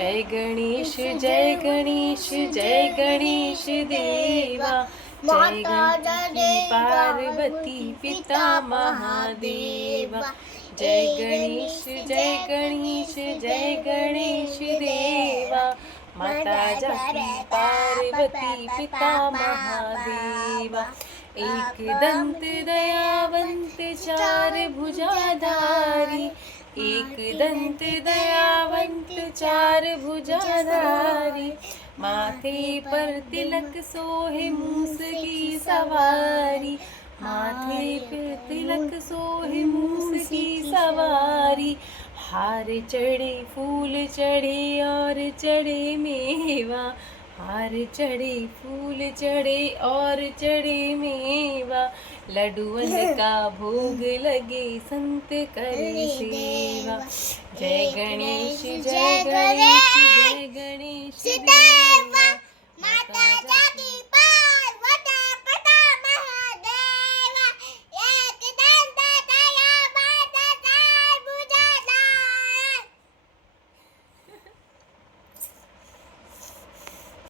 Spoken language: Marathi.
जय गणेश जय गणेश जय गणेश देवा। जय गणपति पार्वती पिता महादेवा। जय गणेश जय गणेश जय गणेश देवा। माता जाकी पार्वती पिता महादेवा। एक दंत दयावंत चार भुजाधारी। एक दंत दयावंत चार भुजाधारी। माथे पर तिलक सोहे मूस की सवारी। माथे पर तिलक सोहे मूस की सवारी। हार चढ़े फूल चढ़े और चढ़े मेवा। हार चढ़े फूल चढ़े और चढ़े मेवा। लड्डुअन का भोग लगे संत करे सेवा। जय गणेश जय गणेश